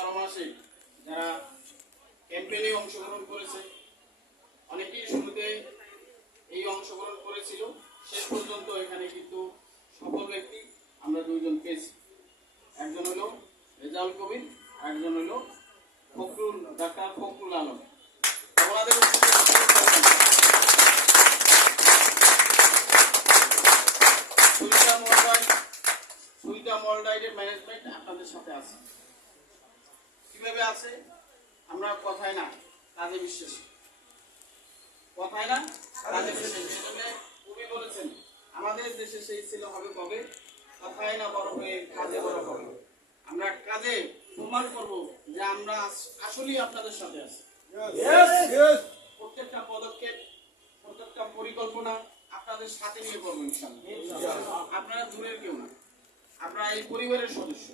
12 মাসে যারা ক্যাম্পেইনে অংশগ্রহণ করেছে, অনেকেই শুরুতে এই অংশগ্রহণ করেছিল, শেষ পর্যন্ত এখানে কিন্তু সফল ব্যক্তি আমরা দুইজন পেয়েছি। একজন হলো রেজাউল কবির, একজন হলো ডাক্তার ফখরুল আলম। ওনাদের সুইটা মলডাইডের ম্যানেজমেন্ট আপনাদের সাথে আছে। কিভাবে আছে? আমরা কথায় না কাজে বিশ্বাসী, কথায় না কাজে বিশ্বাসী। কবি বলেছেন আমাদের দেশে সেই ছিল হবে কবে, কথায় না বড় হয়ে কাজে বড় হবে। আমরা কাজে প্রমাণ করব যে আমরা আসলেই আপনাদের সাথে আছি। প্রত্যেকটা পদক্ষেপ, প্রত্যেকটা পরিকল্পনা আপনাদের সাথে নিয়ে করবো ইনশাআল্লাহ। আপনারা দূরের কেউ না, আপনারা এই পরিবারের সদস্য,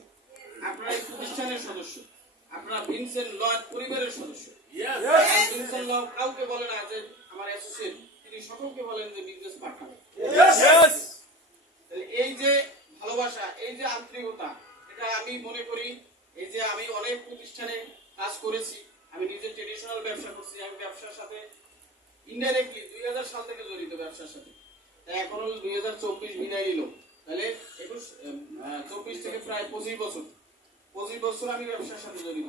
আপনারা এই প্রতিষ্ঠানের সদস্য, আপনারা ভিনসেন্ট লয়েড পরিবারের সদস্য। ভিনসেন্ট লয়েড কাউকে বলে না যে আমার অ্যাসোসিয়েট, তিনি সকলকে বলেন যে বিজনেস পার্টনার। এই যে ভালোবাসা, এই যে আন্তরিকতা, এটা আমি মনে করি এই যে আমি অনেক প্রতিষ্ঠানে কাজ করেছি, আমি নিজে ট্রেডিশনাল ব্যবসা করছি, আমি ব্যবসার সাথে ইনডাইরেক্টলি 2000 সাল থেকে জড়িত ব্যবসার সাথে। এখন 2024 বিদায় নিল, তাহলে 24 থেকে প্রায় 25 বছর আমি ব্যবসার সাথে জড়িত।